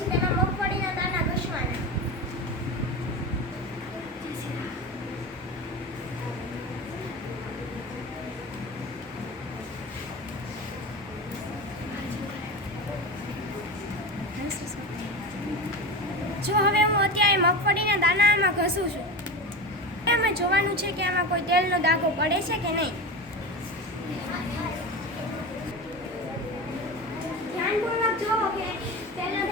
પછી તેમાં મગફળીના દાણા ઘસવાના. જો હવે હું અત્યારે મગફળીના દાણા આમાં ઘસું છું. અમે જોવાનું છે કે આમાં કોઈ તેલનો દાગો પડે છે કે નહીં. ધ્યાનપૂર્વક જુઓ કે તેલનો